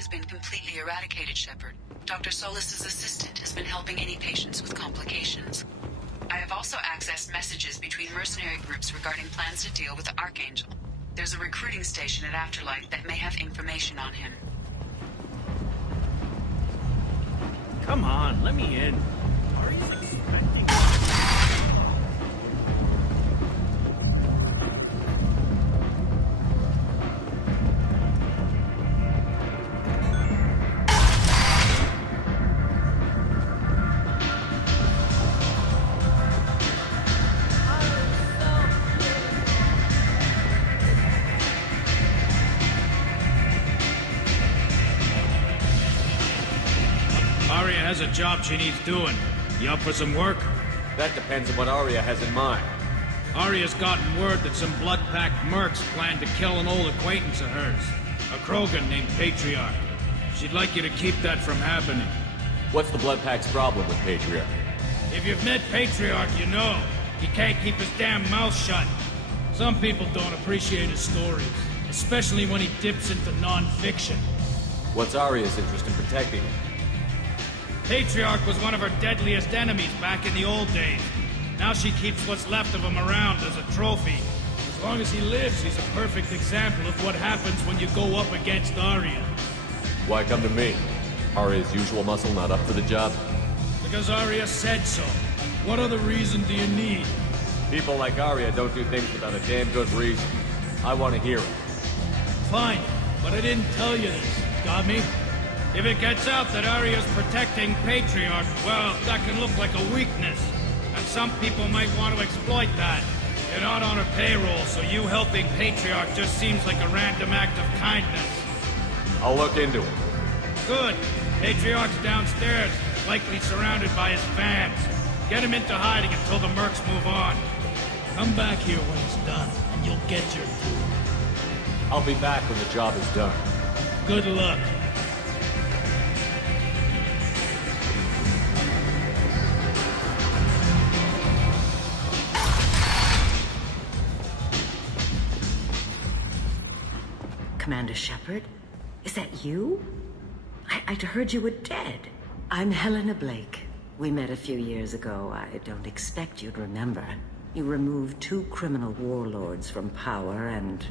has been completely eradicated, Shepard. Dr. Solis's assistant has been helping any patients with complications. I have also accessed messages between mercenary groups regarding plans to deal with the Archangel. There's a recruiting station at Afterlife that may have information on him. Come on, let me in. Are you expecting... Arya has a job she needs doing. You up for some work? That depends on what Arya has in mind. Arya's gotten word that some blood-packed mercs plan to kill an old acquaintance of hers. A Krogan named Patriarch. She'd like you to keep that from happening. What's the Bloodpack's problem with Patriarch? If you've met Patriarch, you know. He can't keep his damn mouth shut. Some people don't appreciate his stories, especially when he dips into non-fiction. What's Arya's interest in protecting him? Patriarch was one of her deadliest enemies back in the old days. Now she keeps what's left of him around as a trophy. As long as he lives, he's a perfect example of what happens when you go up against Arya. Why come to me? Arya's usual muscle not up for the job? Because Arya said so. What other reason do you need? People like Arya don't do things without a damn good reason. I want to hear it. Fine, but I didn't tell you this. Got me? If it gets out that Arya's protecting Patriarch, well, that can look like a weakness. And some people might want to exploit that. You're not on her payroll, so you helping Patriarch just seems like a random act of kindness. I'll look into it. Good. Patriarch's downstairs, likely surrounded by his fans. Get him into hiding until the mercs move on. Come back here when it's done, and you'll get your due. I'll be back when the job is done. Good luck. Commander Shepard? Is that you? I'd heard you were dead. I'm Helena Blake. We met a few years ago. I don't expect you'd remember. You removed 2 criminal warlords from power and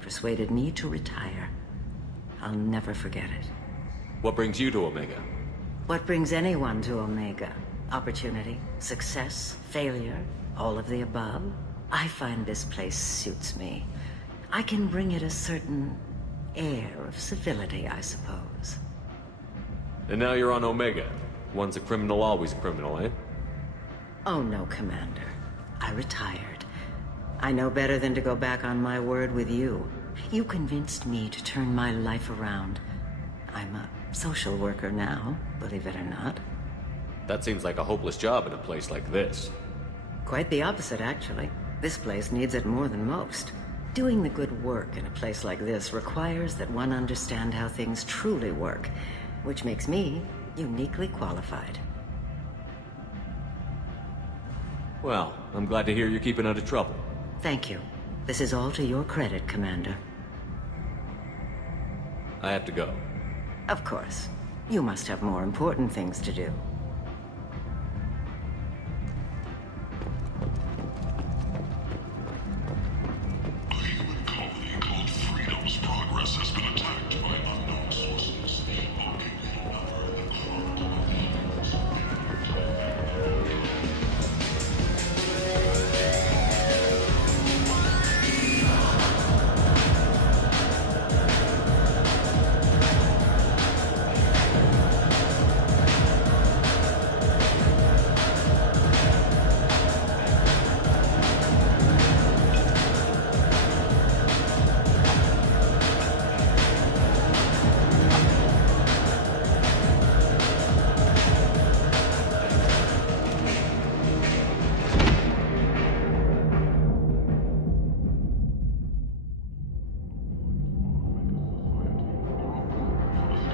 persuaded me to retire. I'll never forget it. What brings you to Omega? What brings anyone to Omega? Opportunity, success, failure, all of the above? I find this place suits me. I can bring it a certain air of civility, I suppose. And now you're on Omega. Once a criminal, always a criminal, eh? Oh no, Commander. I retired. I know better than to go back on my word with you. You convinced me to turn my life around. I'm a social worker now, believe it or not. That seems like a hopeless job in a place like this. Quite the opposite, actually. This place needs it more than most. Doing the good work in a place like this requires that one understand how things truly work, which makes me uniquely qualified. Well, I'm glad to hear you're keeping out of trouble. Thank you. This is all to your credit, Commander. I have to go. Of course. You must have more important things to do.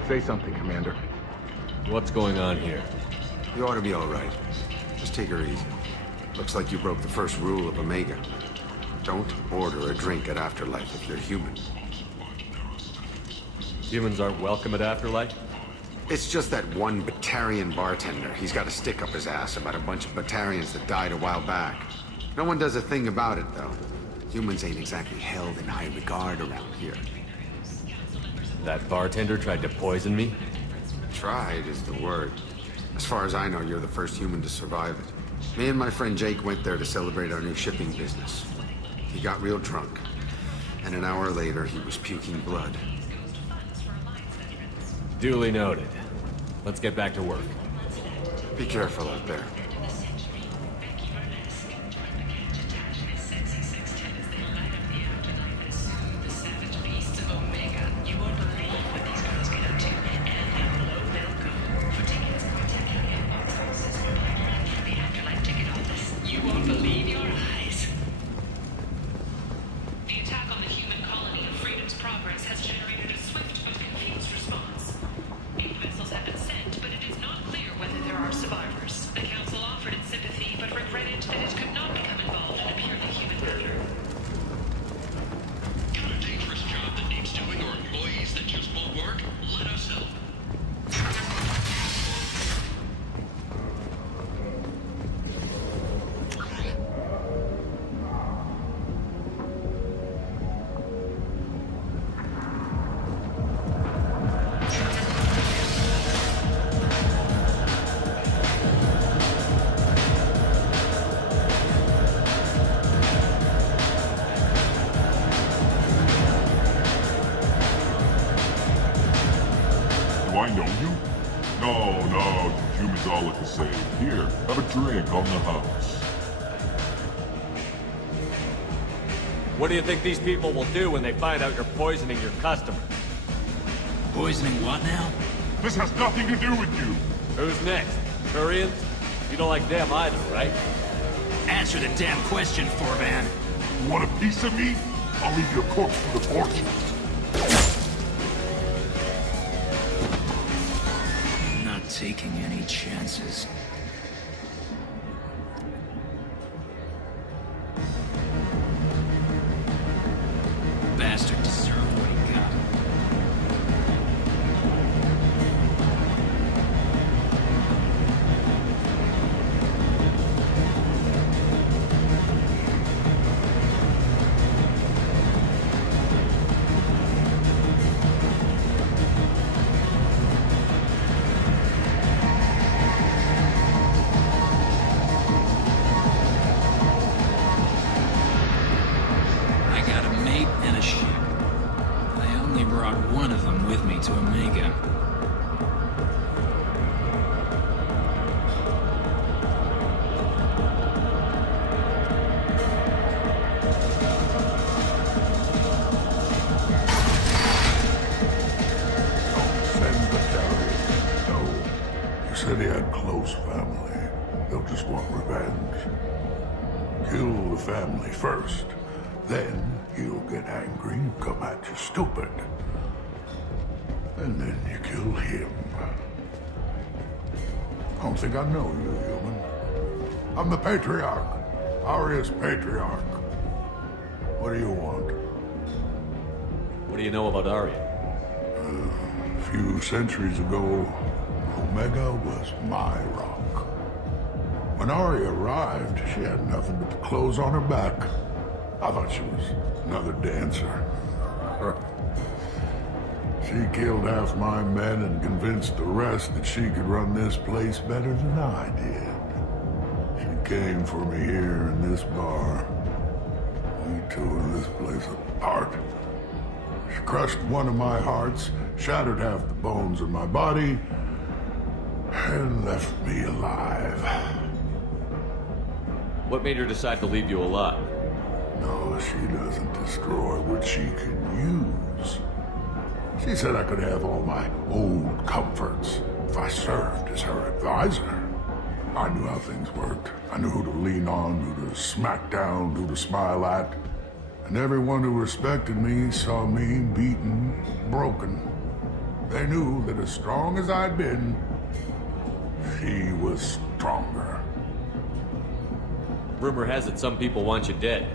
Say something, Commander. What's going on here? You ought to be all right. Just take her easy. Looks like you broke the first rule of Omega. Don't order a drink at Afterlife if you're human. Humans aren't welcome at Afterlife? It's just that one Batarian bartender. He's got a stick up his ass about a bunch of Batarians that died a while back. No one does a thing about it, though. Humans ain't exactly held in high regard around here. That bartender tried to poison me? Tried is the word. As far as I know, you're the first human to survive it. Me and my friend Jake went there to celebrate our new shipping business. He got real drunk, and an hour later, he was puking blood. Duly noted. Let's get back to work. Be careful out there. Do I know you? No, humans all look the same. Here, have a drink on the house. What do you think these people will do when they find out you're poisoning your customers? Poisoning what now? This has nothing to do with you. Who's next? Turians? You don't like them either, right? Answer the damn question, Forvan. You want a piece of me? I'll leave your corpse for the fortune. Not taking any chances. Bastard deserved what he got. To Omega. Send Batarian. No. You said he had close family. They'll just want revenge. Kill the family first. Then he'll get angry and come at you stupid. And then you kill him. I don't think I know you, human. I'm the Patriarch. Aria's Patriarch. What do you want? What do you know about Arya? A few centuries ago, Omega was my rock. When Arya arrived, she had nothing but the clothes on her back. I thought she was another dancer. She killed half my men and convinced the rest that she could run this place better than I did. She came for me here in this bar. We tore this place apart. She crushed one of my hearts, shattered half the bones in my body, and left me alive. What made her decide to leave you alive? No, she doesn't destroy what she can use. She said I could have all my old comforts if I served as her advisor. I knew how things worked. I knew who to lean on, who to smack down, who to smile at. And everyone who respected me saw me beaten, broken. They knew that as strong as I'd been, she was stronger. Rumor has it some people want you dead.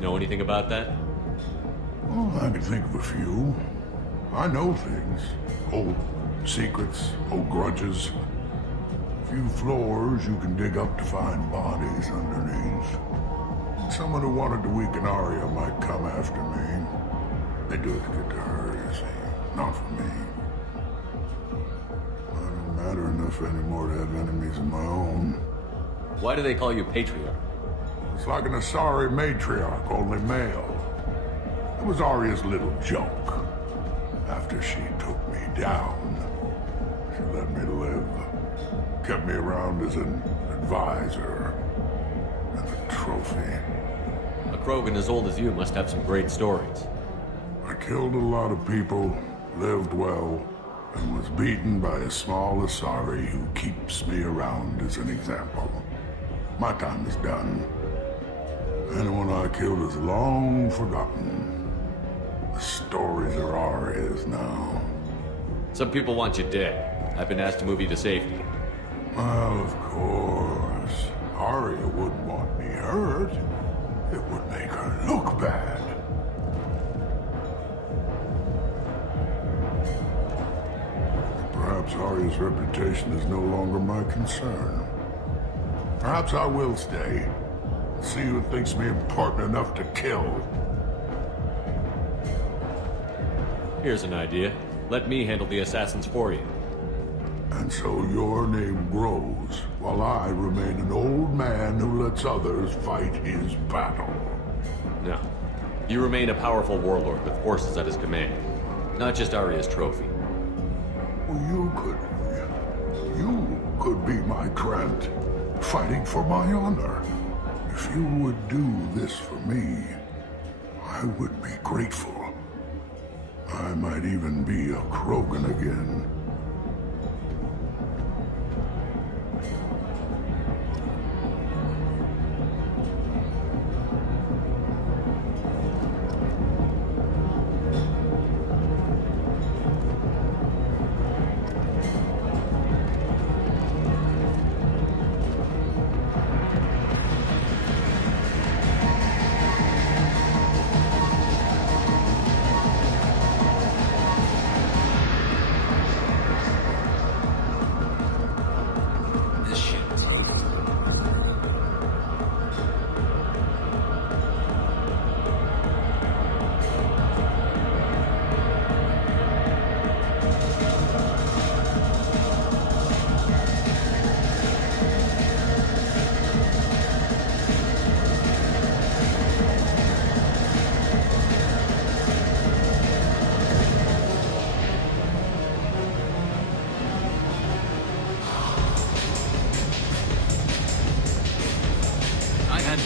Know anything about that? Well, I could think of a few. I know things. Old secrets, old grudges. Few floors you can dig up to find bodies underneath. Someone who wanted to weaken Arya might come after me. They do it to get to her, you see. Not for me. I don't matter enough anymore to have enemies of my own. Why do they call you Patriarch? It's like an Asari matriarch, only male. It was Arya's little joke. After she took me down, she let me live. Kept me around as an advisor and a trophy. A Krogan as old as you must have some great stories. I killed a lot of people, lived well, and was beaten by a small Asari who keeps me around as an example. My time is done. Anyone I killed is long forgotten. The stories are Arya's now. Some people want you dead. I've been asked to move you to safety. Well, of course. Arya wouldn't want me hurt. It would make her look bad. Perhaps Arya's reputation is no longer my concern. Perhaps I will stay. See who thinks me important enough to kill. Here's an idea. Let me handle the assassins for you. And so your name grows, while I remain an old man who lets others fight his battle. No. You remain a powerful warlord with forces at his command. Not just Arya's trophy. Well, you could be my Trent, fighting for my honor. If you would do this for me, I would be grateful. I might even be a Krogan again.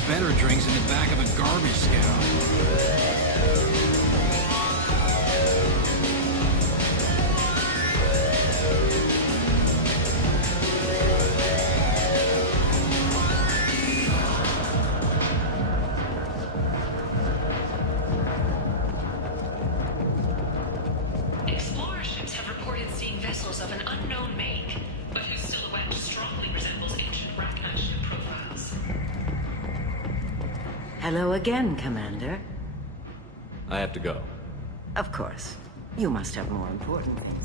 Better drinks in the back of a garbage scow. Explorer ships have reported seeing vessels of an unknown make, but whose silhouette strongly resembles ancient Rachni ship profiles. Hello again, Commander. I have to go. Of course. You must have more important things.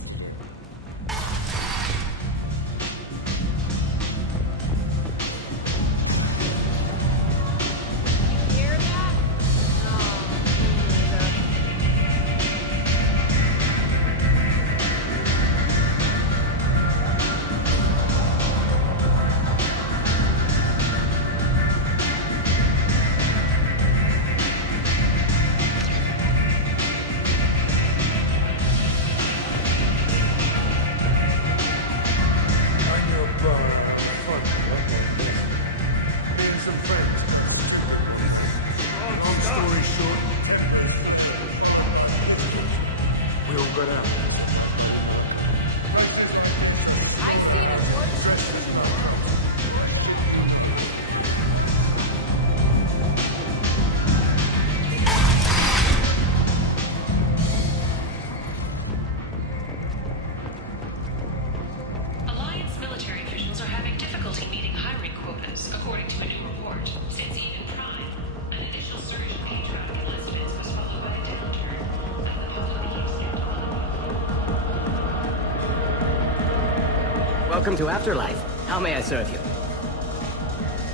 Welcome to Afterlife. How may I serve you?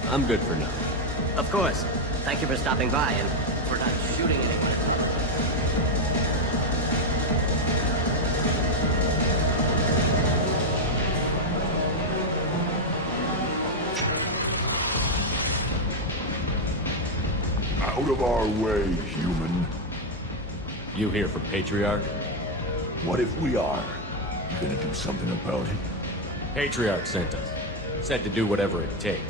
I'm good for now. Of course. Thank you for stopping by and for not shooting anyone. Out of our way, human. You here for Patriarch? What if we are? You gonna do something about it? Patriarch sent us. Said to do whatever it takes.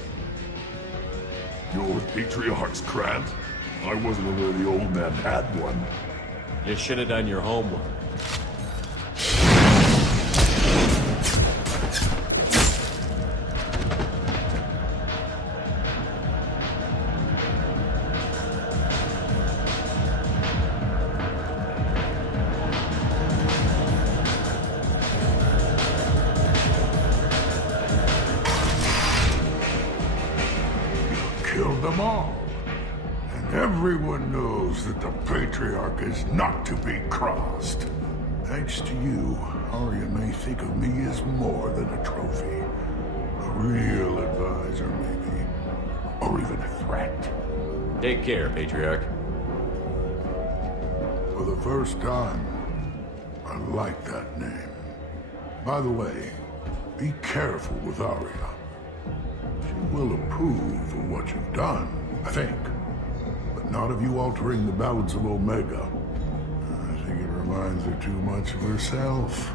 Your Patriarch's Grant? I wasn't aware the old man had one. You should have done your homework. Killed them all. And everyone knows that the Patriarch is not to be crossed. Thanks to you, Arya may think of me as more than a trophy. A real advisor, maybe. Or even a threat. Take care, Patriarch. For the first time, I like that name. By the way, be careful with Arya. She will approve of what you've done, I think. But not of you altering the balance of Omega. I think it reminds her too much of herself.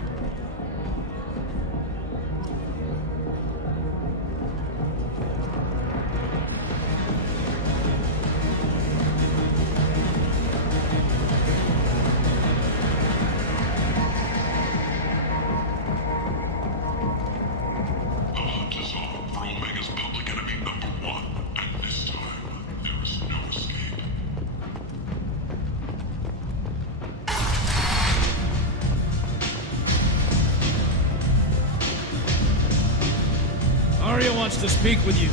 Arya wants to speak with you.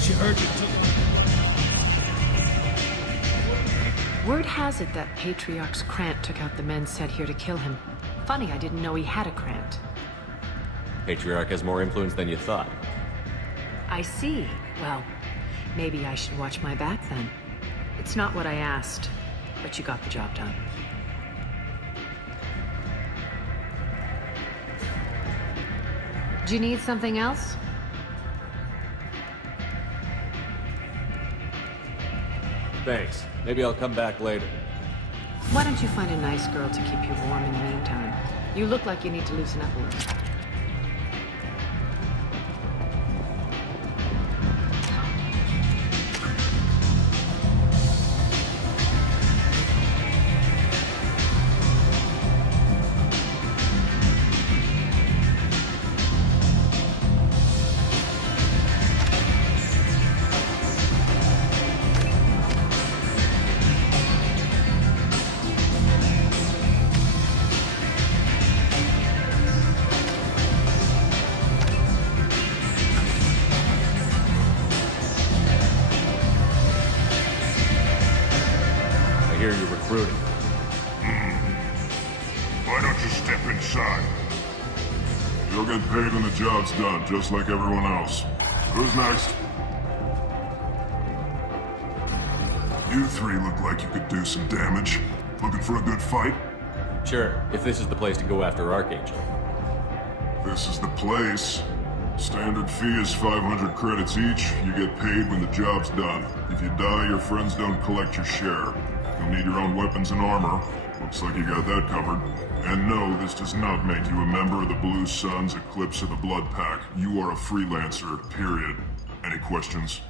She heard you took... Word has it that Patriarch's Krant took out the men sent here to kill him. Funny, I didn't know he had a Krant. Patriarch has more influence than you thought. I see. Well, maybe I should watch my back then. It's not what I asked, but you got the job done. Do you need something else? Thanks. Maybe I'll come back later. Why don't you find a nice girl to keep you warm in the meantime? You look like you need to loosen up a little. I hear you're recruiting. Why don't you step inside? You'll get paid when the job's done, just like everyone else. Who's next? You three look like you could do some damage. Looking for a good fight? Sure, if this is the place to go after Archangel. This is the place. Standard fee is 500 credits each. You get paid when the job's done. If you die, your friends don't collect your share. You'll need your own weapons and armor. Looks like you got that covered. And no, this does not make you a member of the Blue Suns, Eclipse, or the Blood Pack. You are a freelancer, period. Any questions?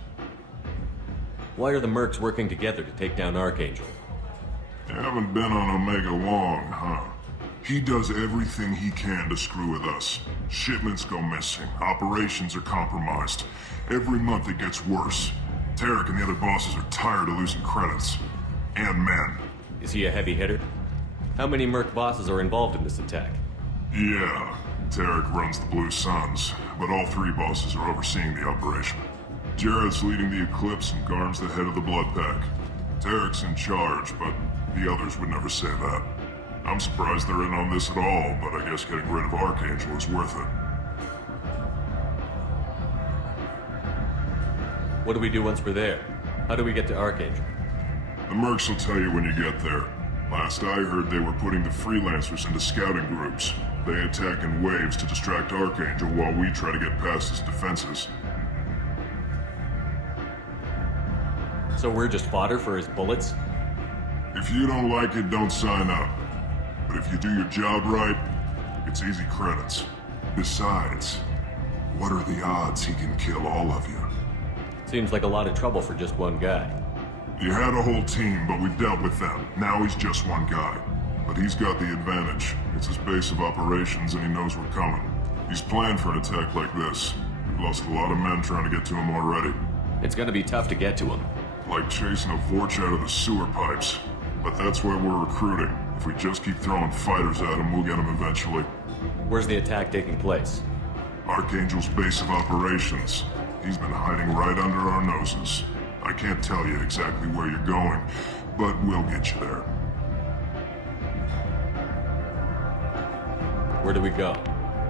Why are the mercs working together to take down Archangel? You haven't been on Omega long, huh? He does everything he can to screw with us. Shipments go missing. Operations are compromised. Every month it gets worse. Tarek and the other bosses are tired of losing credits. And men. Is he a heavy hitter? How many merc bosses are involved in this attack? Yeah, Tarek runs the Blue Suns, but all three bosses are overseeing the operation. Jared's leading the Eclipse and Garm's the head of the Blood Pack. Tarek's in charge, but the others would never say that. I'm surprised they're in on this at all, but I guess getting rid of Archangel is worth it. What do we do once we're there? How do we get to Archangel? The mercs will tell you when you get there. Last I heard, they were putting the freelancers into scouting groups. They attack in waves to distract Archangel while we try to get past his defenses. So we're just fodder for his bullets? If you don't like it, don't sign up. But if you do your job right, it's easy credits. Besides, what are the odds he can kill all of you? Seems like a lot of trouble for just one guy. You had a whole team, but we dealt with them. Now he's just one guy. But he's got the advantage. It's his base of operations and he knows we're coming. He's planned for an attack like this. We've lost a lot of men trying to get to him already. It's gonna be tough to get to him. Like chasing a Vorch out of the sewer pipes. But that's why we're recruiting. If we just keep throwing fighters at him, we'll get him eventually. Where's the attack taking place? Archangel's base of operations. He's been hiding right under our noses. I can't tell you exactly where you're going, but we'll get you there. Where do we go?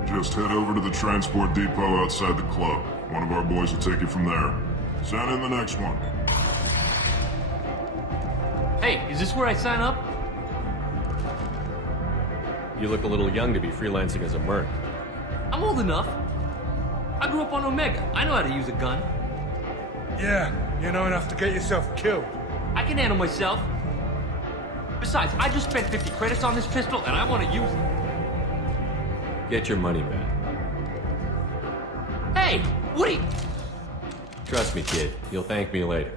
Just head over to the transport depot outside the club. One of our boys will take you from there. Send in the next one. Hey, is this where I sign up? You look a little young to be freelancing as a merc. I'm old enough. I grew up on Omega. I know how to use a gun. Yeah, you know enough to get yourself killed. I can handle myself. Besides, I just spent 50 credits on this pistol, and I want to use it. Get your money back. Hey, Woody! Trust me, kid. You'll thank me later.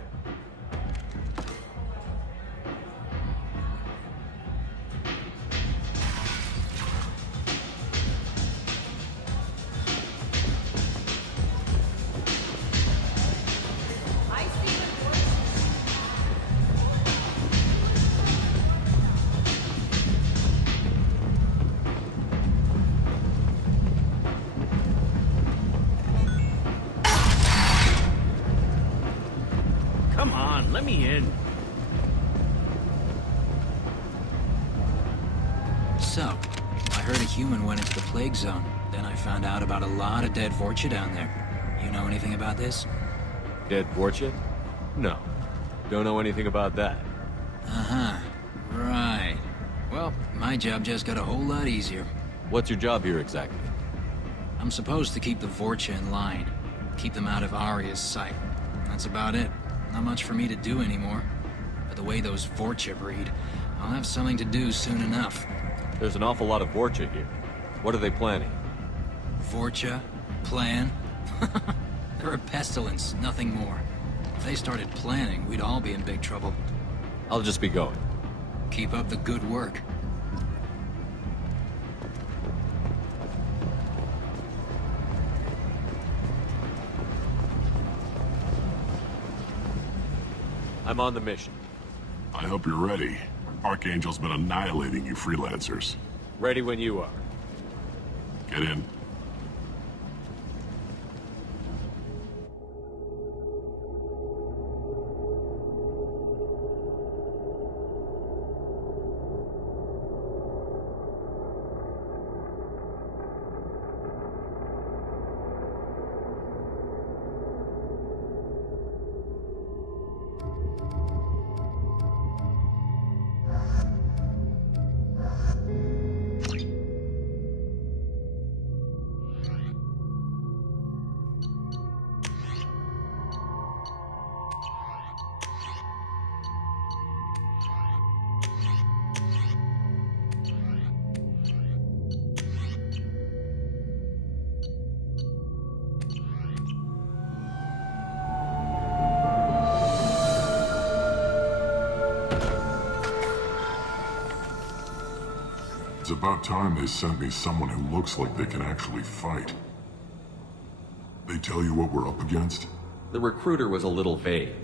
Come on, let me in. So, I heard a human went into the plague zone. Then I found out about a lot of dead Vorcha down there. You know anything about this? Dead Vorcha? No. Don't know anything about that. Uh-huh. Right. Well, my job just got a whole lot easier. What's your job here exactly? I'm supposed to keep the Vorcha in line. Keep them out of Arya's sight. That's about it. Not much for me to do anymore. But the way those Vorcha breed, I'll have something to do soon enough. There's an awful lot of Vorcha here. What are they planning? Vorcha? Plan? They're a pestilence, nothing more. If they started planning, we'd all be in big trouble. I'll just be going. Keep up the good work. I'm on the mission. I hope you're ready. Archangel's been annihilating you freelancers. Ready when you are. Get in. It's about time they sent me someone who looks like they can actually fight. They tell you what we're up against? The recruiter was a little vague.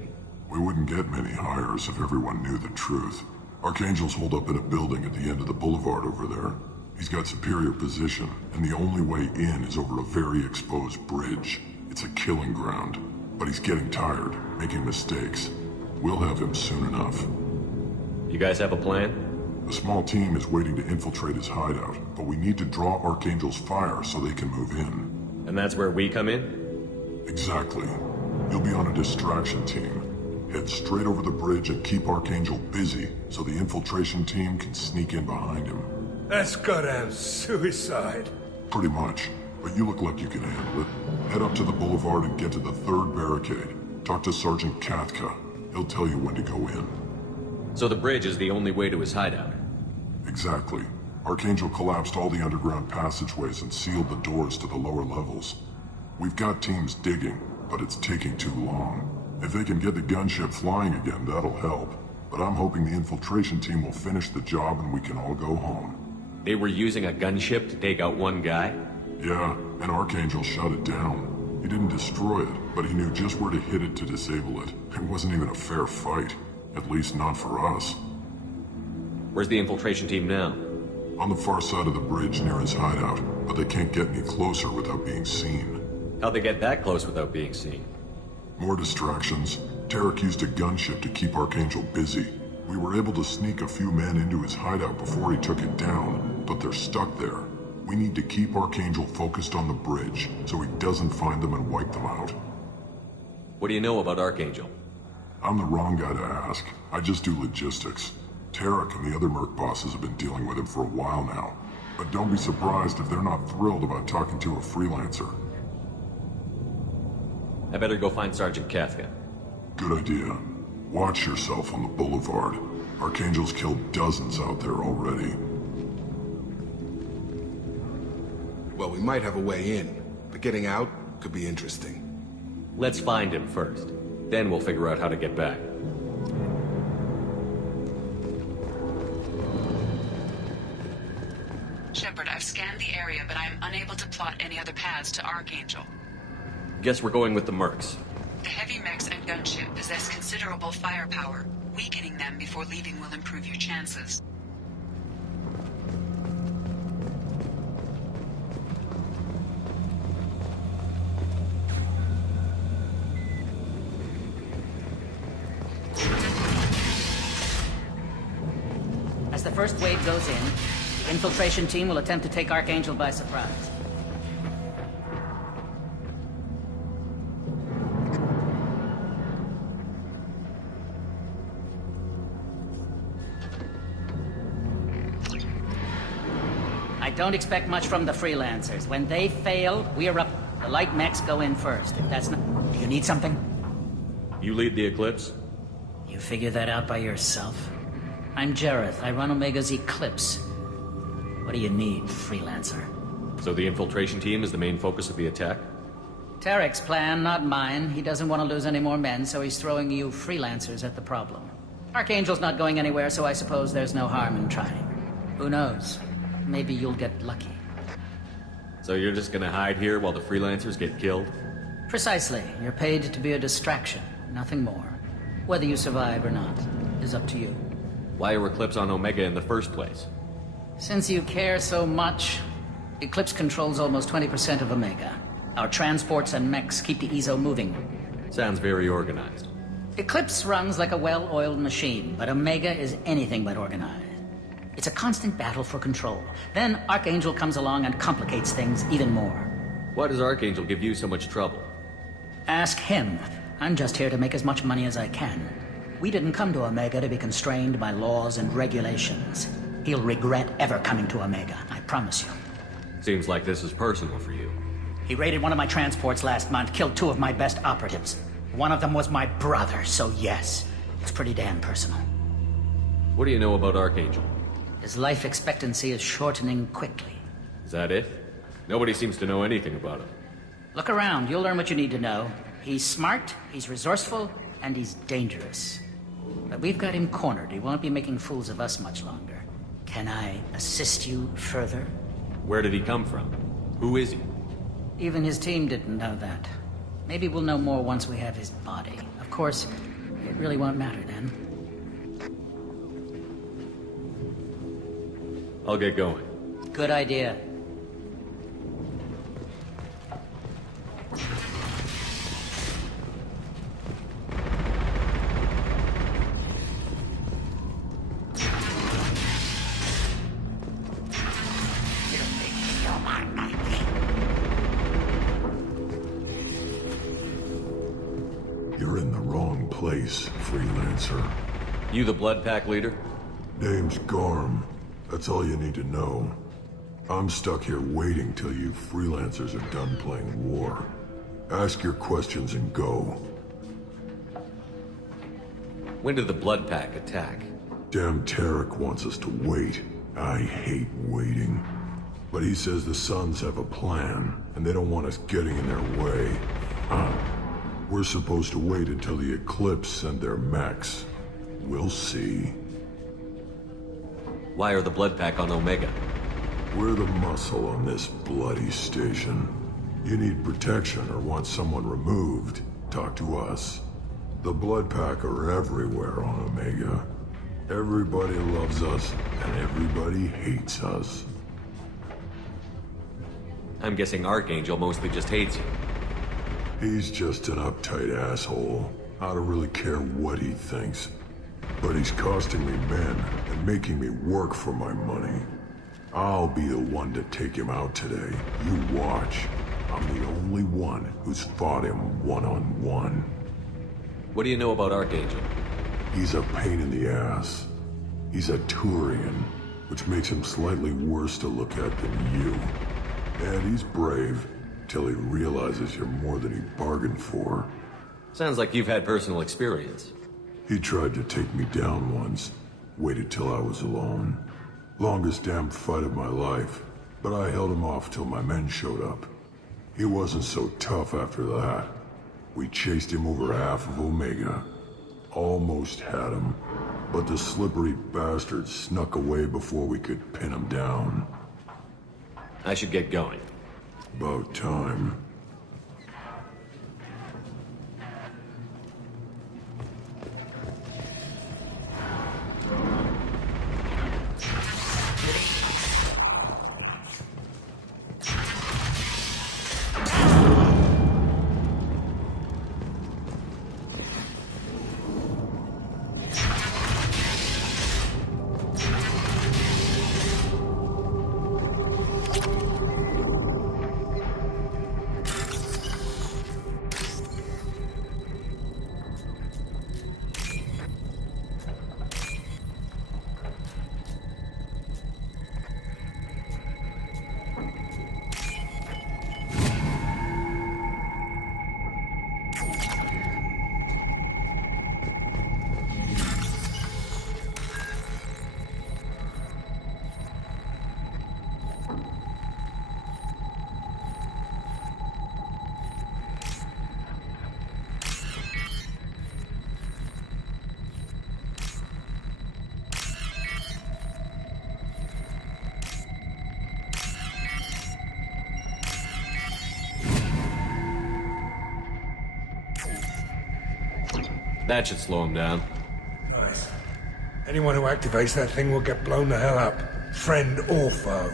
We wouldn't get many hires if everyone knew the truth. Archangel's holed up in a building at the end of the boulevard over there. He's got superior position, and the only way in is over a very exposed bridge. It's a killing ground, but he's getting tired, making mistakes. We'll have him soon enough. You guys have a plan? A small team is waiting to infiltrate his hideout, but we need to draw Archangel's fire so they can move in. And that's where we come in? Exactly. You'll be on a distraction team. Head straight over the bridge and keep Archangel busy so the infiltration team can sneak in behind him. That's goddamn suicide. Pretty much, but you look like you can handle it. Head up to the boulevard and get to the 3rd barricade. Talk to Sergeant Katka. He'll tell you when to go in. So the bridge is the only way to his hideout? Exactly. Archangel collapsed all the underground passageways and sealed the doors to the lower levels. We've got teams digging, but it's taking too long. If they can get the gunship flying again, that'll help. But I'm hoping the infiltration team will finish the job and we can all go home. They were using a gunship to take out one guy? Yeah, and Archangel shut it down. He didn't destroy it, but he knew just where to hit it to disable it. It wasn't even a fair fight. At least not for us. Where's the infiltration team now? On the far side of the bridge near his hideout, but they can't get any closer without being seen. How'd they get that close without being seen? More distractions. Tarek used a gunship to keep Archangel busy. We were able to sneak a few men into his hideout before he took it down, but they're stuck there. We need to keep Archangel focused on the bridge, so he doesn't find them and wipe them out. What do you know about Archangel? I'm the wrong guy to ask. I just do logistics. Tarek and the other merc bosses have been dealing with him for a while now. But don't be surprised if they're not thrilled about talking to a freelancer. I better go find Sergeant Katka. Good idea. Watch yourself on the boulevard. Archangel's killed dozens out there already. Well, we might have a way in, but getting out could be interesting. Let's find him first. Then we'll figure out how to get back. Shepard, I've scanned the area, but I am unable to plot any other paths to Archangel. Guess we're going with the mercs. The heavy mechs and gunship possess considerable firepower. Weakening them before leaving will improve your chances. As the first wave goes in, the infiltration team will attempt to take Archangel by surprise. I don't expect much from the freelancers. When they fail, we're up. The light mechs go in first. If that's not... Do you need something? You lead the Eclipse? You figure that out by yourself? I'm Jareth. I run Omega's Eclipse. What do you need, freelancer? So the infiltration team is the main focus of the attack? Tarek's plan, not mine. He doesn't want to lose any more men, so he's throwing you freelancers at the problem. Archangel's not going anywhere, so I suppose there's no harm in trying. Who knows? Maybe you'll get lucky. So you're just gonna hide here while the freelancers get killed? Precisely. You're paid to be a distraction, nothing more. Whether you survive or not is up to you. Why are Eclipse on Omega in the first place? Since you care so much, Eclipse controls almost 20% of Omega. Our transports and mechs keep the EZO moving. Sounds very organized. Eclipse runs like a well-oiled machine, but Omega is anything but organized. It's a constant battle for control. Then Archangel comes along and complicates things even more. Why does Archangel give you so much trouble? Ask him. I'm just here to make as much money as I can. We didn't come to Omega to be constrained by laws and regulations. He'll regret ever coming to Omega, I promise you. Seems like this is personal for you. He raided one of my transports last month, killed 2 of my best operatives. One of them was my brother, so yes, it's pretty damn personal. What do you know about Archangel? His life expectancy is shortening quickly. Is that it? Nobody seems to know anything about him. Look around, you'll learn what you need to know. He's smart, he's resourceful, and he's dangerous. But we've got him cornered. He won't be making fools of us much longer. Can I assist you further? Where did he come from? Who is he? Even his team didn't know that. Maybe we'll know more once we have his body. Of course, it really won't matter then. I'll get going. Good idea. wrong place, freelancer. You the Blood Pack leader? Name's Garm. That's all you need to know. I'm stuck here waiting till you freelancers are done playing war. Ask your questions and go. When did the Blood Pack attack? Damn Tarek wants us to wait. I hate waiting. But he says the Suns have a plan, and they don't want us getting in their way. We're supposed to wait until the Eclipse send their mechs. We'll see. Why are the Blood Pack on Omega? We're the muscle on this bloody station. You need protection or want someone removed, talk to us. The Blood Pack are everywhere on Omega. Everybody loves us, and everybody hates us. I'm guessing Archangel mostly just hates you. He's just an uptight asshole. I don't really care what he thinks. But he's costing me men and making me work for my money. I'll be the one to take him out today. You watch. I'm the only one who's fought him one-on-one. What do you know about Archangel? He's a pain in the ass. He's a Turian, which makes him slightly worse to look at than you. And he's brave, till he realizes you're more than he bargained for. Sounds like you've had personal experience. He tried to take me down once, waited till I was alone. Longest damn fight of my life, but I held him off till my men showed up. He wasn't so tough after that. We chased him over half of Omega. Almost had him, but the slippery bastard snuck away before we could pin him down. I should get going. About time. That should slow him down. Nice. Anyone who activates that thing will get blown the hell up. Friend or foe.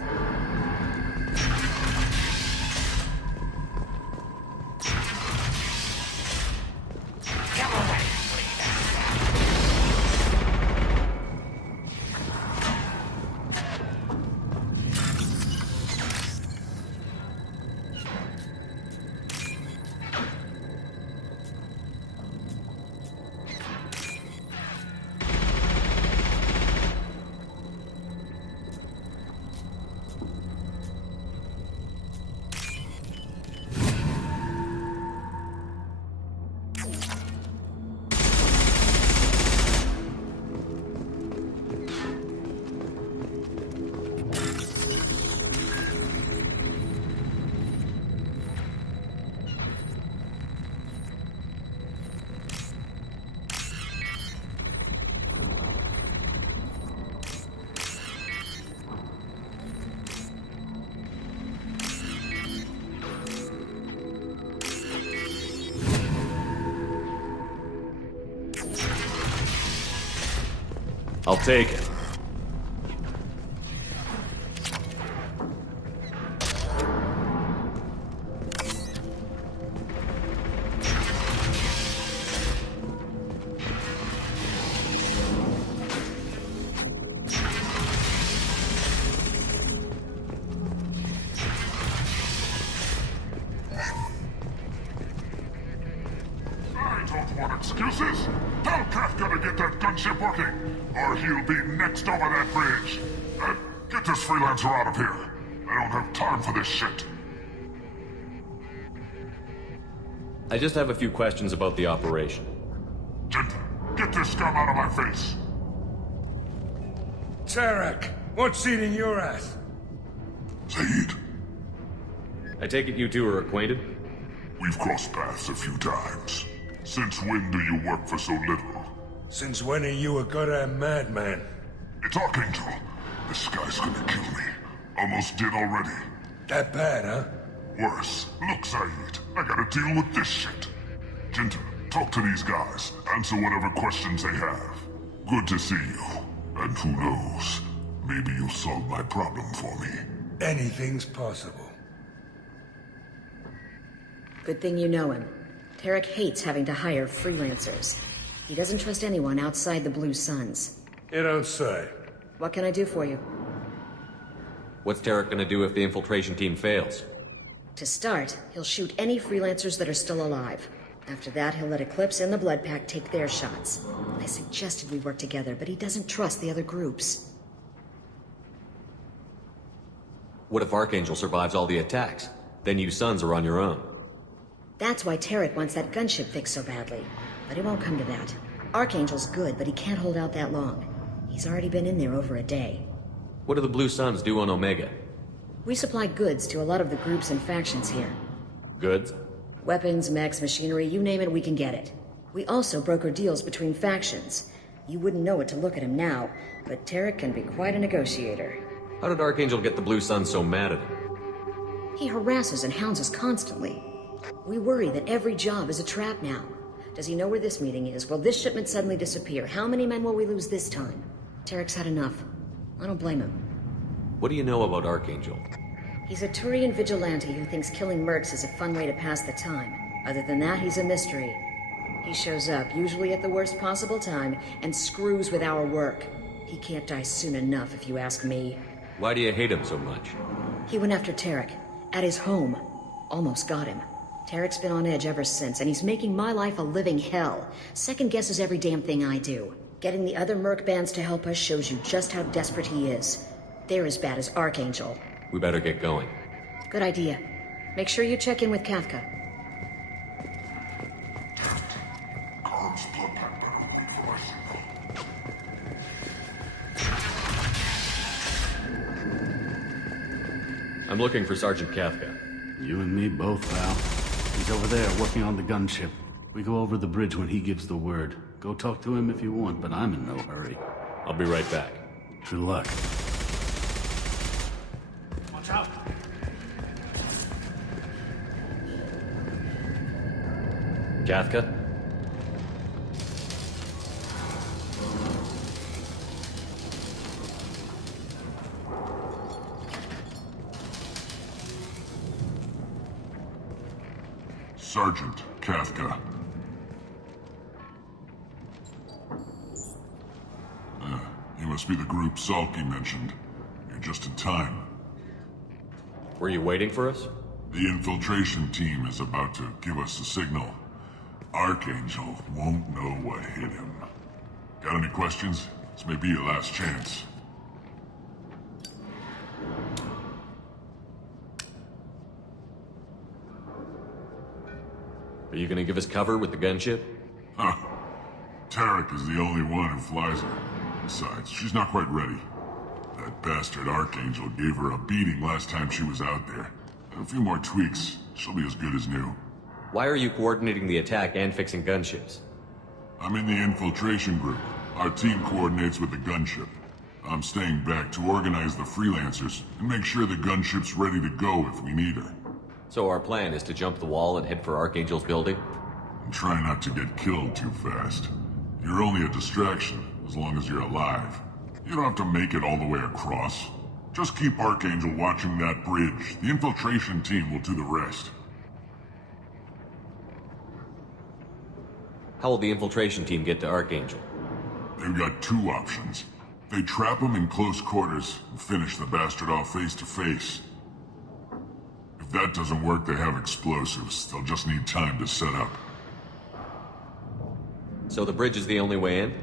I'll take it. I don't want excuse. excuses? Tell Kafka to get that gunship working, or he'll be next over that bridge. Get this freelancer out of here. I don't have time for this shit. I just have a few questions about the operation. Jinta, get this scum out of my face. Tarek, what seat in your ass? Zaid, I take it you two are acquainted? we've crossed paths a few times. Since when do you work for so little? Since when are you a goddamn madman? It's Archangel. This guy's gonna kill me. Almost did already. That bad, huh? Worse. Look, Zaid, I gotta deal with this shit. Jinta, talk to these guys. Answer whatever questions they have. Good to see you. And who knows, maybe you'll solve my problem for me. Anything's possible. Good thing you know him. Tarek hates having to hire freelancers. He doesn't trust anyone outside the Blue Suns. You don't say. What can I do for you? What's Tarek gonna do if the infiltration team fails? To start, he'll shoot any freelancers that are still alive. After that, he'll let Eclipse and the Blood Pack take their shots. I suggested we work together, but he doesn't trust the other groups. What if Archangel survives all the attacks? Then you Sons are on your own. That's why Tarek wants that gunship fixed so badly. But it won't come to that. Archangel's good, but he can't hold out that long. He's already been in there over a day. What do the Blue Suns do on Omega? We supply goods to a lot of the groups and factions here. Goods? Weapons, mechs, machinery, you name it, we can get it. We also broker deals between factions. You wouldn't know it to look at him now, but Tarek can be quite a negotiator. How did Archangel get the Blue Suns so mad at him? He harasses and hounds us constantly. We worry that every job is a trap now. Does he know where this meeting is? Will this shipment suddenly disappear? How many men will we lose this time? Tarek's had enough. I don't blame him. What do you know about Archangel? He's a Turian vigilante who thinks killing mercs is a fun way to pass the time. Other than that, he's a mystery. He shows up, usually at the worst possible time, and screws with our work. He can't die soon enough, if you ask me. Why do you hate him so much? He went after Tarek. At his home. Almost got him. Tarek's been on edge ever since, and he's making my life a living hell. Second guesses every damn thing I do. Getting the other merc bands to help us shows you just how desperate he is. They're as bad as Archangel. We better get going. Good idea. Make sure you check in with Kafka. Carv's blood pack better wait for my signal. I'm looking for Sergeant Kafka. You and me both, pal. He's over there working on the gunship. We go over the bridge when he gives the word. Go talk to him if you want, but I'm in no hurry. I'll be right back. Good luck. Watch out! Kafka? Sergeant Kafka. You must be the group Salky mentioned. You're just in time. Were you waiting for us? The infiltration team is about to give us a signal. Archangel won't know what hit him. Got any questions? This may be your last chance. Are you gonna give us cover with the gunship? Huh. Tarek is the only one who flies her. Besides, she's not quite ready. That bastard Archangel gave her a beating last time she was out there. A few more tweaks, she'll be as good as new. Why are you coordinating the attack and fixing gunships? I'm in the infiltration group. Our team coordinates with the gunship. I'm staying back to organize the freelancers and make sure the gunship's ready to go if we need her. So our plan is to jump the wall and head for Archangel's building? And try not to get killed too fast. You're only a distraction, as long as you're alive. You don't have to make it all the way across. Just keep Archangel watching that bridge. The infiltration team will do the rest. How will the infiltration team get to Archangel? They've got two options. They trap him in close quarters and finish the bastard off face to face. If that doesn't work, they have explosives. They'll just need time to set up. So the bridge is the only way in?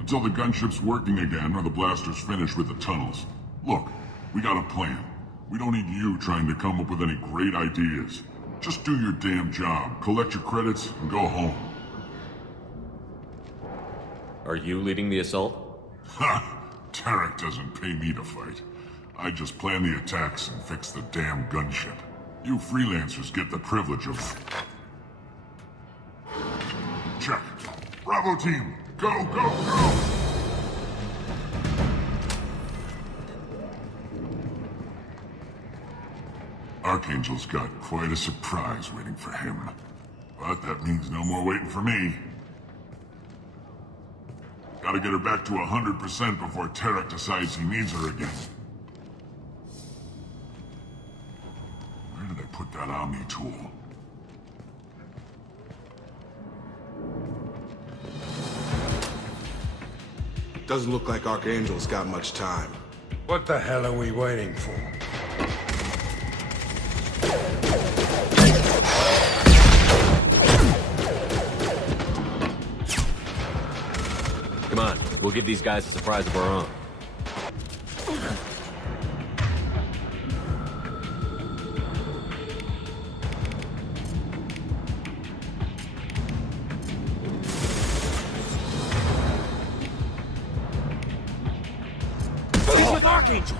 Until the gunship's working again or the blasters finish with the tunnels. Look, we got a plan. We don't need you trying to come up with any great ideas. Just do your damn job, collect your credits, and go home. Are you leading the assault? Ha! Tarek doesn't pay me to fight. I just plan the attacks and fix the damn gunship. You freelancers get the privilege of... Check. Bravo team, go, go, go! Archangel's got quite a surprise waiting for him. But that means no more waiting for me. Gotta get her back to 100% before Tarek decides he needs her again. Where did I put that Omni tool? Doesn't look like Archangel's got much time. What the hell are we waiting for? Come on, we'll give these guys a surprise of our own. He's with Archangel!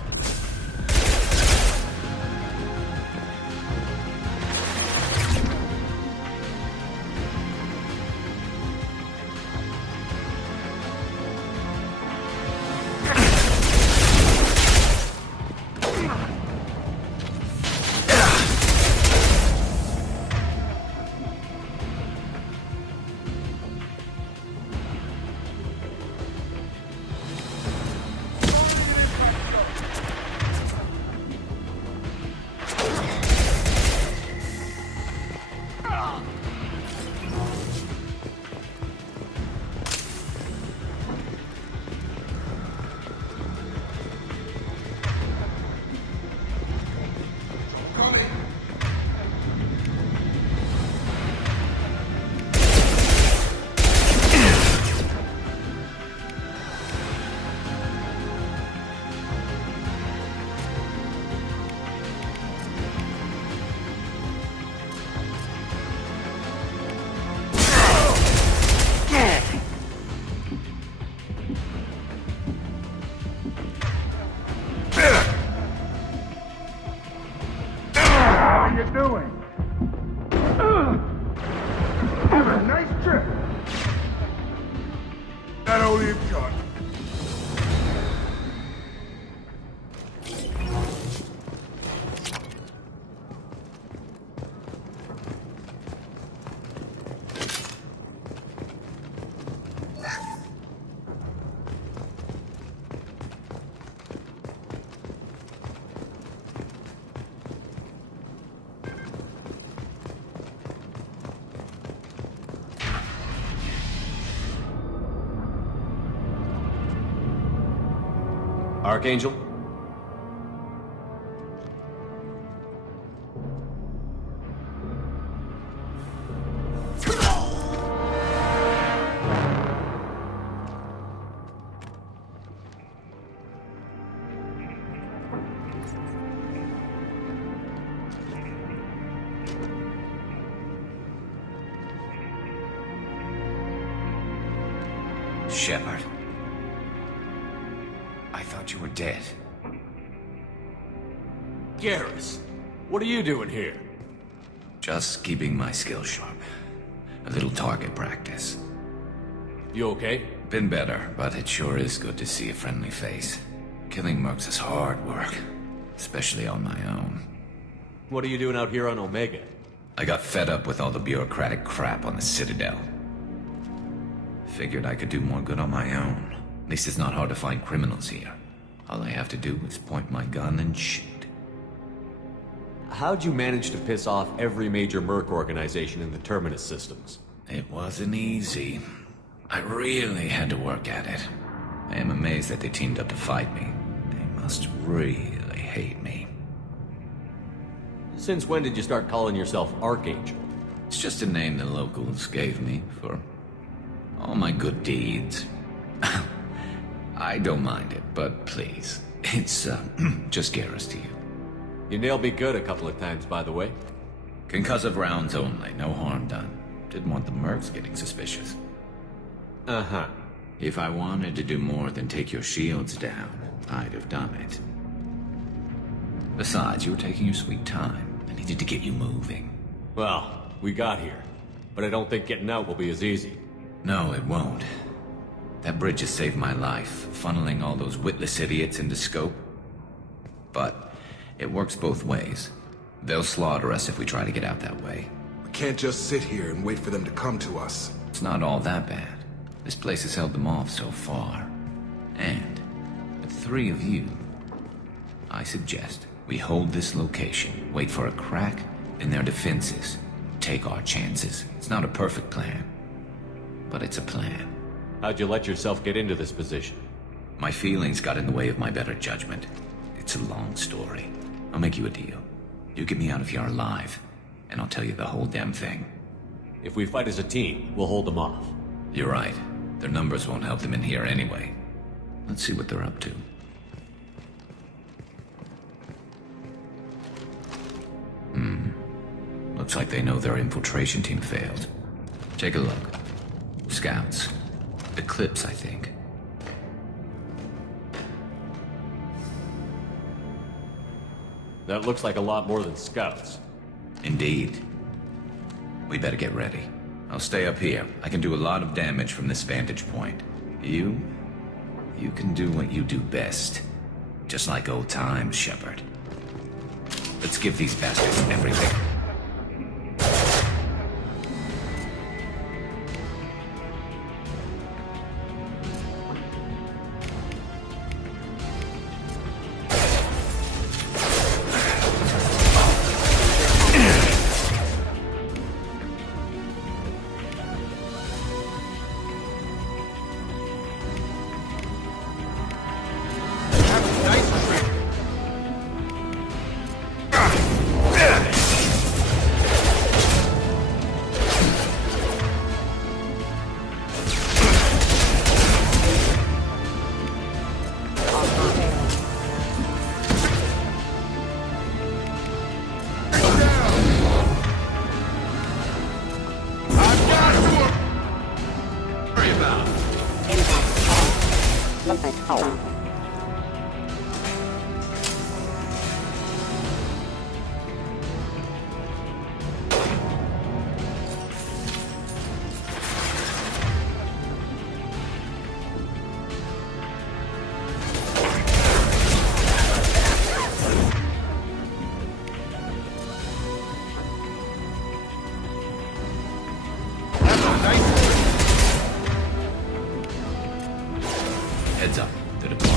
Archangel? Shepard. I thought you were dead. Garrus, what are you doing here? Just keeping my skills sharp. A little target practice. You okay? Been better, but it sure is good to see a friendly face. Killing mercs is hard work, especially on my own. What are you doing out here on Omega? I got fed up with all the bureaucratic crap on the Citadel. Figured I could do more good on my own. At least it's not hard to find criminals here. All I have to do is point my gun and shoot. How'd you manage to piss off every major merc organization in the Terminus systems? It wasn't easy. I really had to work at it. I am amazed that they teamed up to fight me. They must really hate me. Since when did you start calling yourself Archangel? It's just a name the locals gave me for All my good deeds. I don't mind it, but please. It's, just Garrus to you. You nailed me good a couple of times, by the way. Concussive rounds only, no harm done. Didn't want the mercs getting suspicious. Uh-huh. If I wanted to do more than take your shields down, I'd have done it. Besides, you were taking your sweet time. I needed to get you moving. Well, we got here. But I don't think getting out will be as easy. No, it won't. That bridge has saved my life, funneling all those witless idiots into scope. But it works both ways. They'll slaughter us if we try to get out that way. We can't just sit here and wait for them to come to us. It's not all that bad. This place has held them off so far. And with 3 of you, I suggest we hold this location, wait for a crack in their defenses, take our chances. It's not a perfect plan, but it's a plan. How'd you let yourself get into this position? My feelings got in the way of my better judgment. It's a long story. I'll make you a deal. You get me out of here alive, and I'll tell you the whole damn thing. If we fight as a team, we'll hold them off. You're right. Their numbers won't help them in here anyway. Let's see what they're up to. Looks like they know their infiltration team failed. Take a look. Scouts. Eclipse, I think. That looks like a lot more than scouts. Indeed. We better get ready. I'll stay up here. I can do a lot of damage from this vantage point. You can do what you do best. Just like old times, Shepard. Let's give these bastards everything. Heads up. They're deploying.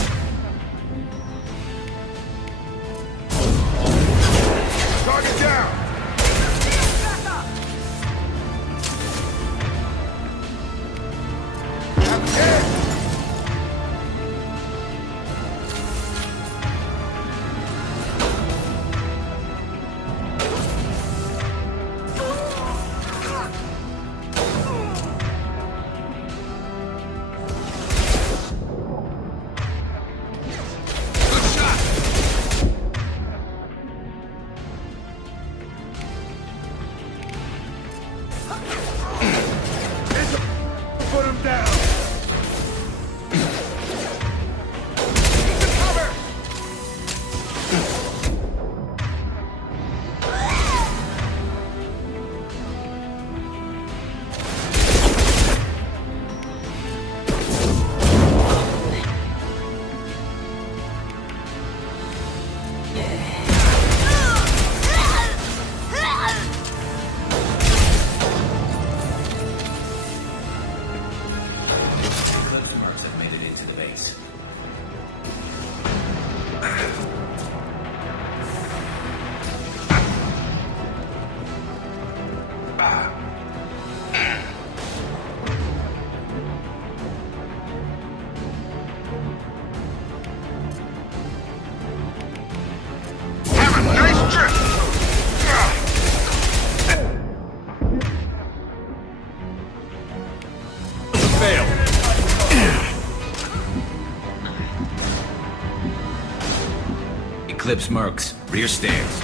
Eclipse mercs, rear stairs.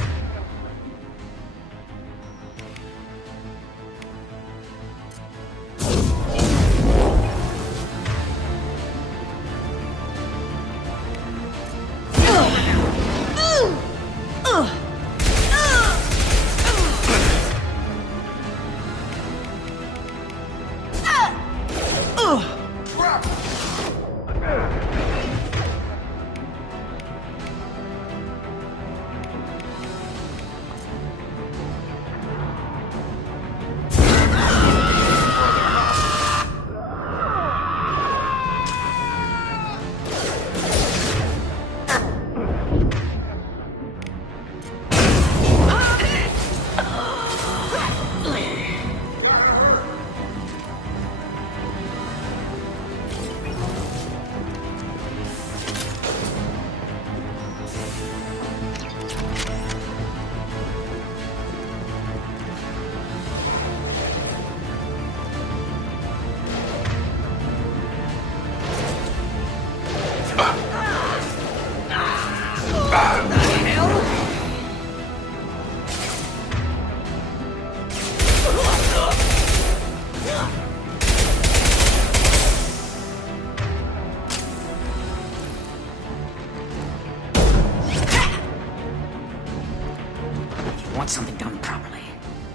Want something done properly.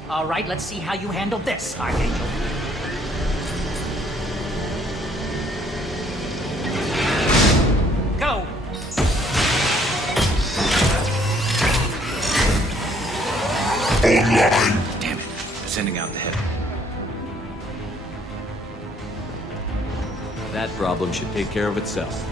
All right, let's see how you handle this, Archangel. Go! Online. Damn it. Sending out the head. That problem should take care of itself.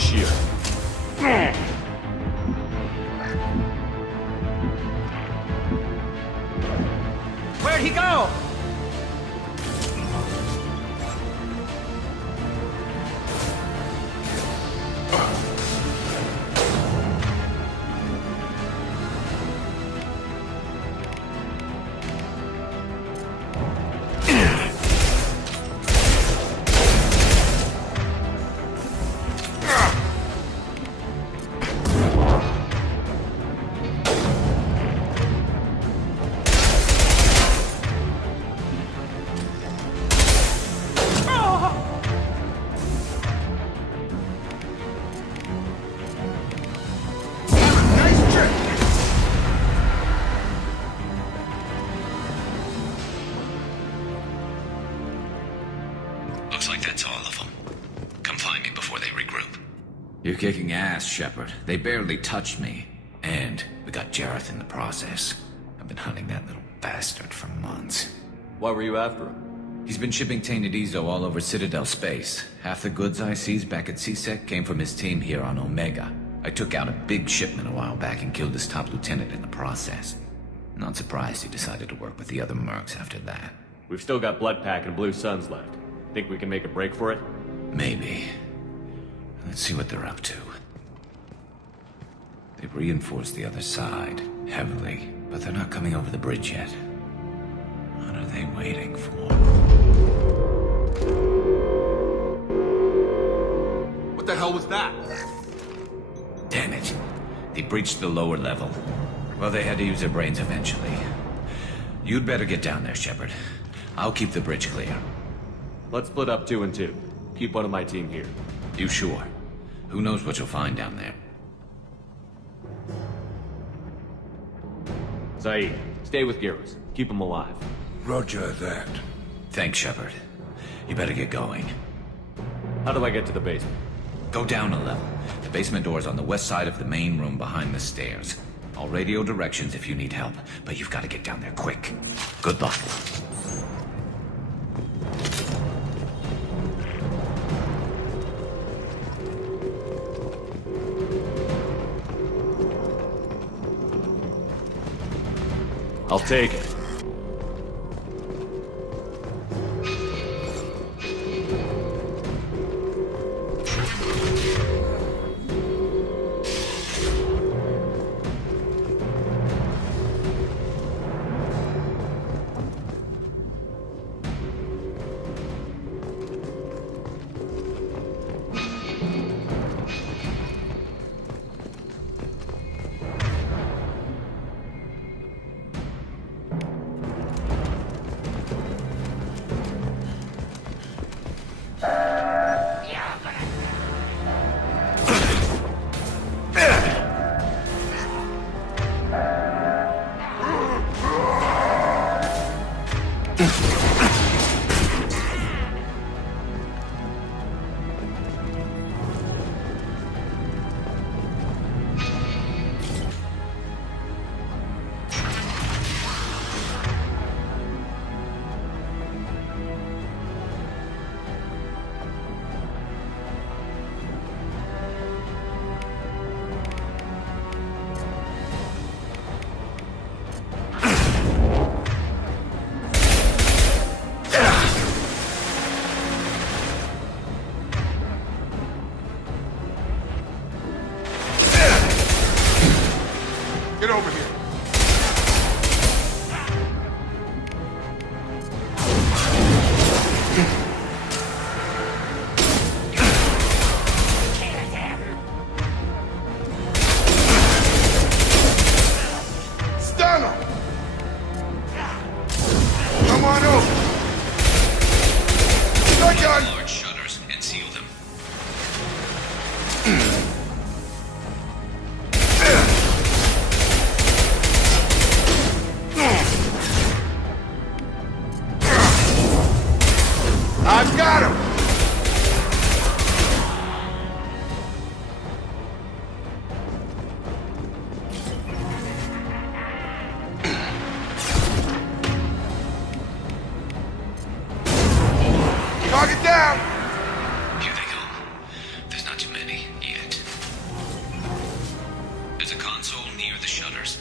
Dossier. Where'd he go? You're kicking ass, Shepard. They barely touched me. And we got Jareth in the process. I've been hunting that little bastard for months. Why were you after him? He's been shipping tainted Ezo all over Citadel space. Half the goods I seized back at CSEC came from his team here on Omega. I took out a big shipment a while back and killed his top lieutenant in the process. Not surprised he decided to work with the other mercs after that. We've still got Bloodpack and Blue Suns left. Think we can make a break for it? Maybe. Let's see what they're up to. They've reinforced the other side, heavily, but they're not coming over the bridge yet. What are they waiting for? What the hell was that? Damn it. They breached the lower level. Well, they had to use their brains eventually. You'd better get down there, Shepard. I'll keep the bridge clear. Let's split up 2 and 2. Keep one of my team here. You sure? Who knows what you'll find down there? Saeed, stay with Garrus. Keep him alive. Roger that. Thanks, Shepard. You better get going. How do I get to the basement? Go down a level. The basement door's on the west side of the main room behind the stairs. I'll radio directions if you need help, but you've got to get down there quick. Good luck. I'll take it. Get over here. Stun him! Come on over. Shotgun! Large shutters and seal them. I've got him! Target down! Here they come. There's not too many yet. There's a console near the shutters.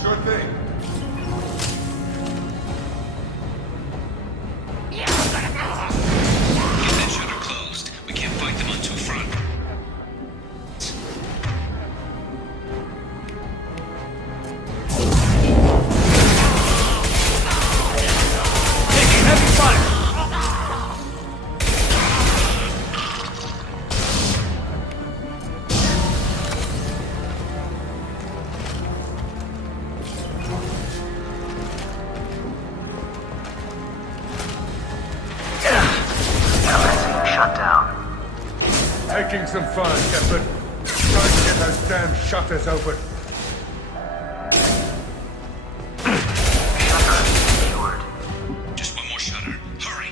Sure thing. Get that shutter closed. We can't fight them on two fronts. Making some fun, Shepard. Trying to get those damn shutters open. Just one more shutter. Hurry.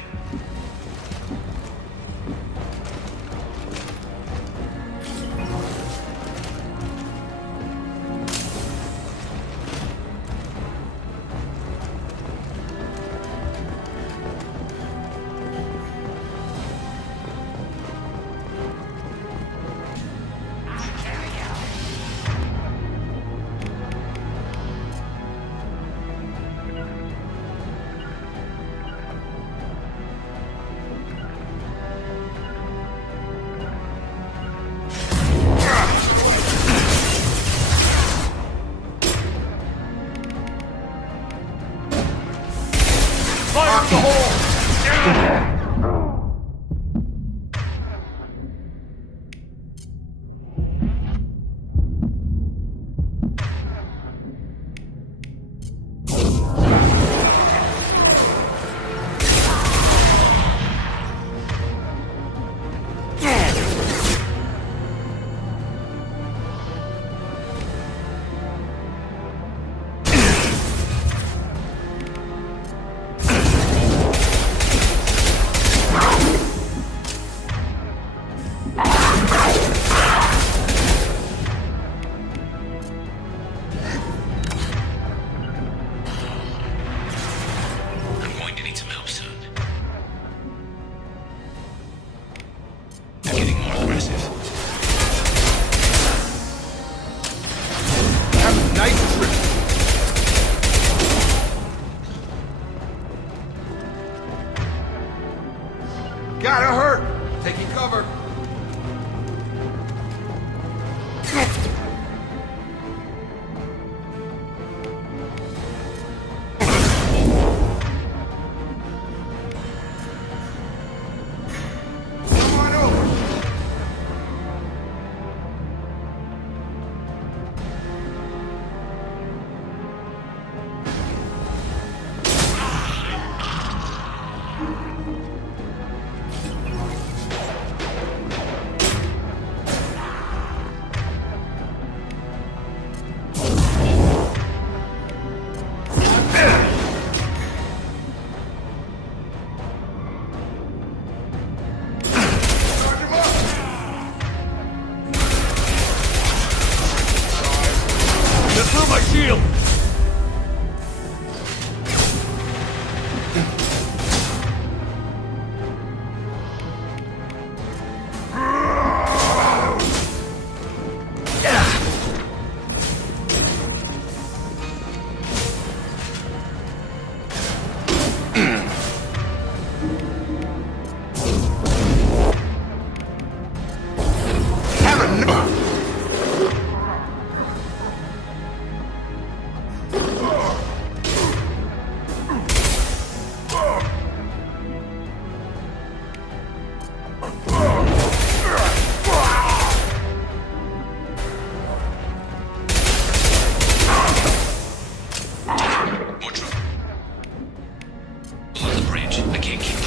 Fire in the hole! I'm going to need some help soon. They're getting more aggressive. Have a nice trip. Gotta hurt! Taking cover. Come on over! Just through my shield! More trouble. On the bridge. I can't keep up.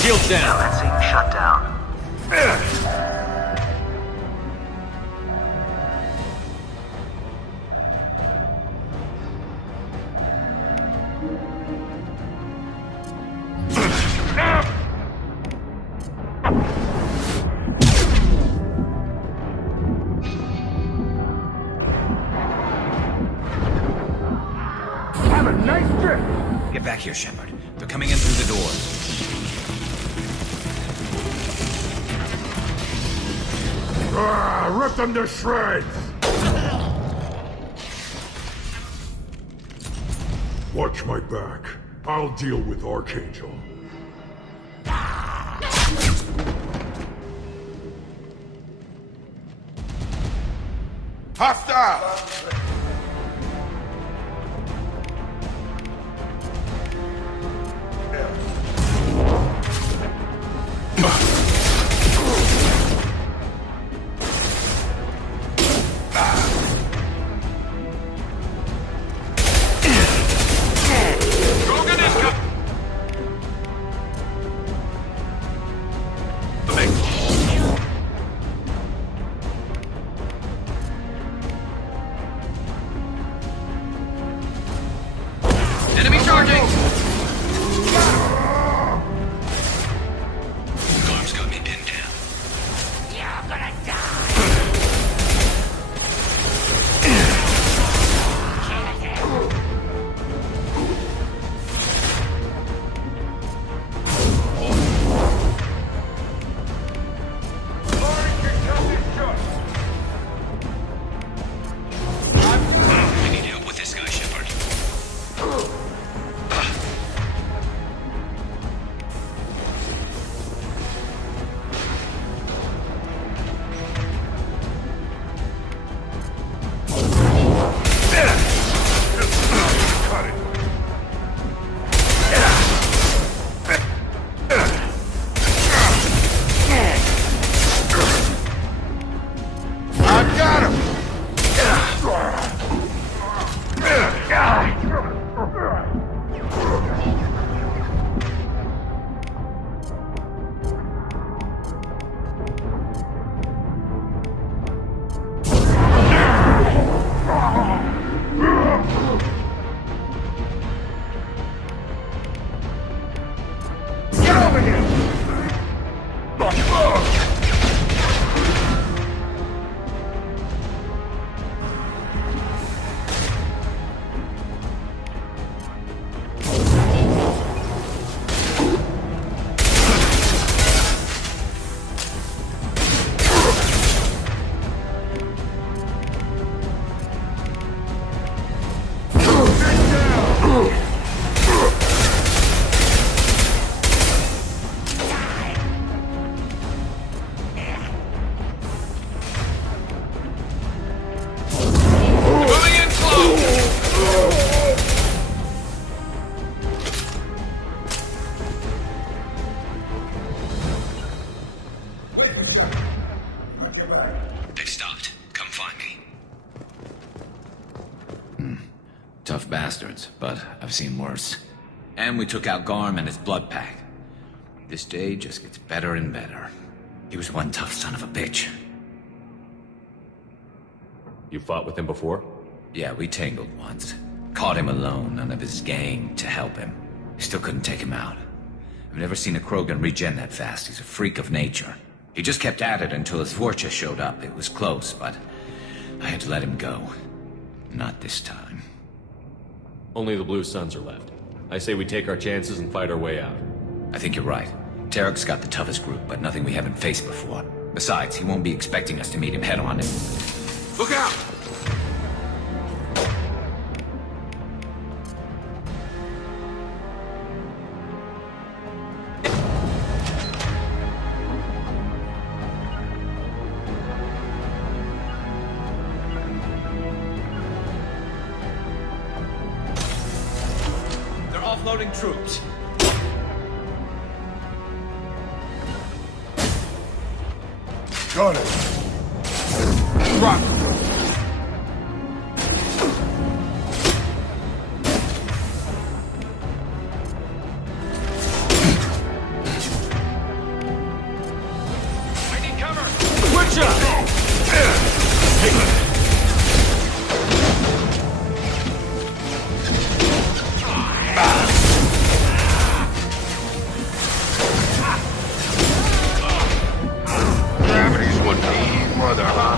Shield down. Commencing shutdown. Have a nice trip! Get back here, Shepard. They're coming in through the doors. Rip them to shreds! Watch my back. I'll deal with Archangel. Hostile! Enemy charging! Garm's got me pinned down. You're gonna die! I need help with this guy, Shepard. I got him! Get over here! Moving in close! They've stopped. Come find me. Tough bastards, but I've seen worse. And we took out Garm and his blood pack. This day just gets better and better. He was one tough son of a bitch. You fought with him before? Yeah, we tangled once. Caught him alone, none of his gang to help him. Still couldn't take him out. I've never seen a Krogan regen that fast. He's a freak of nature. He just kept at it until his Vorcha showed up. It was close, but I had to let him go. Not this time. Only the Blue Suns are left. I say we take our chances and fight our way out. I think you're right. Tarek's got the toughest group, but nothing we haven't faced before. Besides, he won't be expecting us to meet him head-on. Look out! They're offloading troops. Got it. Drop! I need cover! Quick shot! Gravity's what me, mother, huh?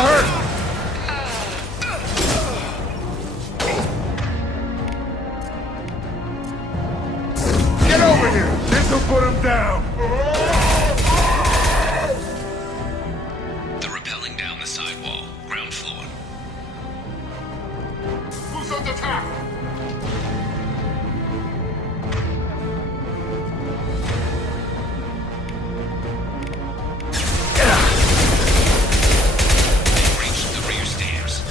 hurt! Get over here! This'll put him down! They're rappelling down the sidewall, ground floor. Who's under attack? They've reached the rear stairs.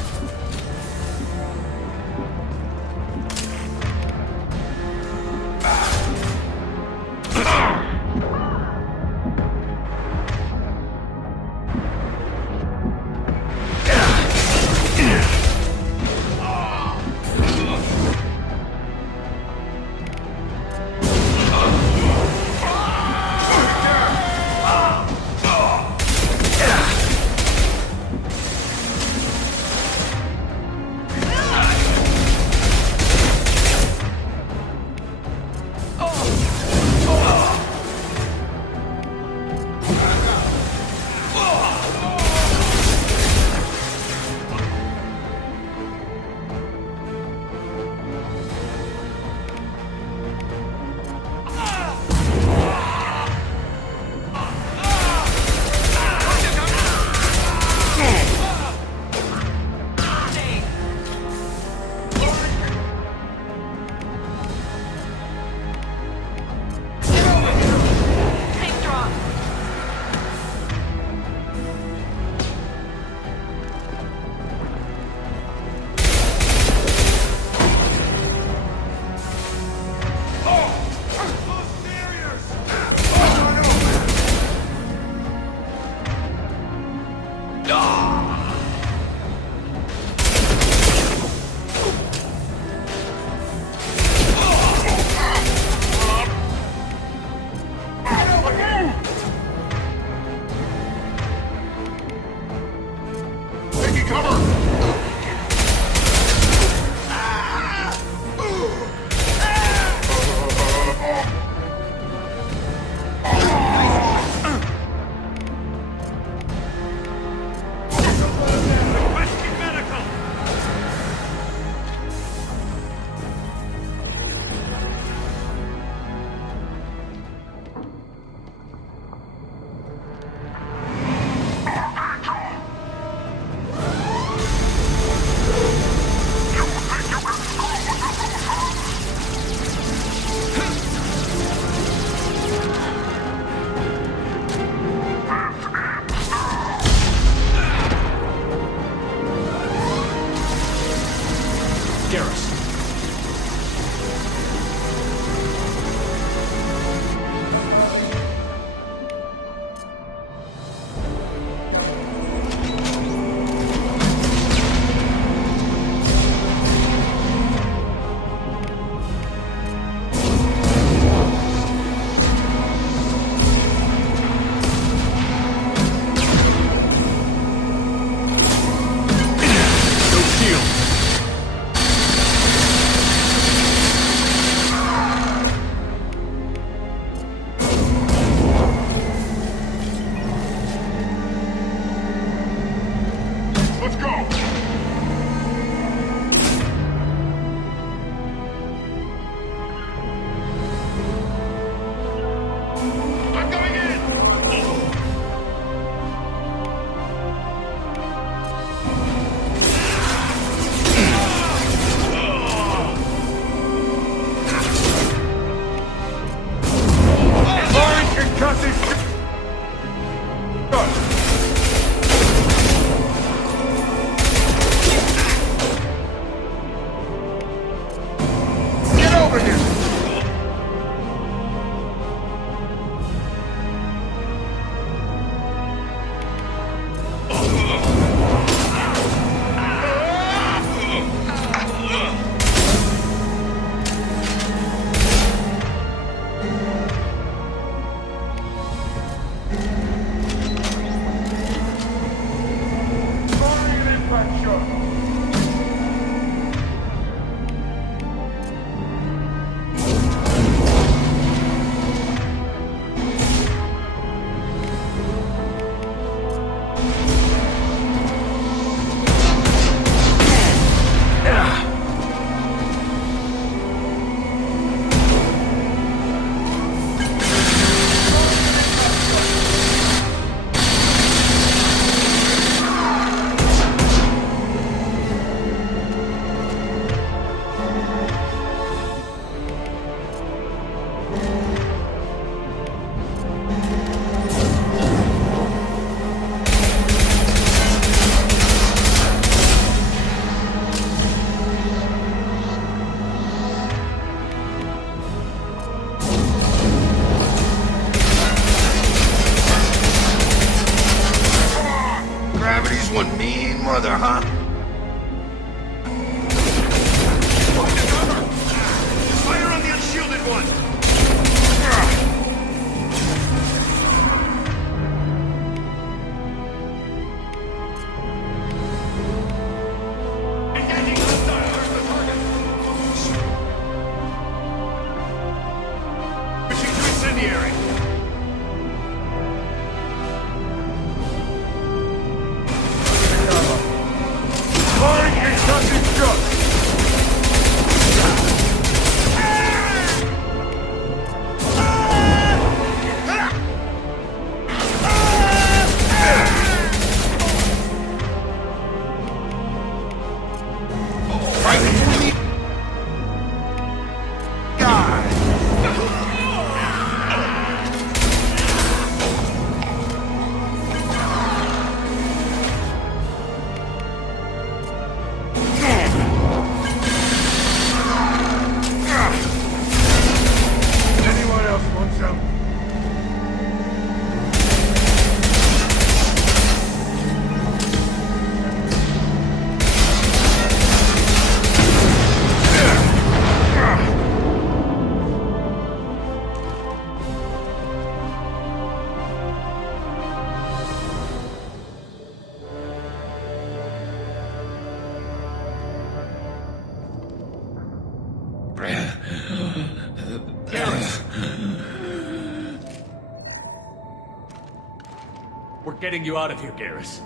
getting you out of here, Garrus.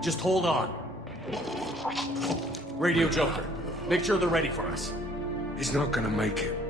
Just hold on. Radio Joker, make sure they're ready for us. He's not gonna make it.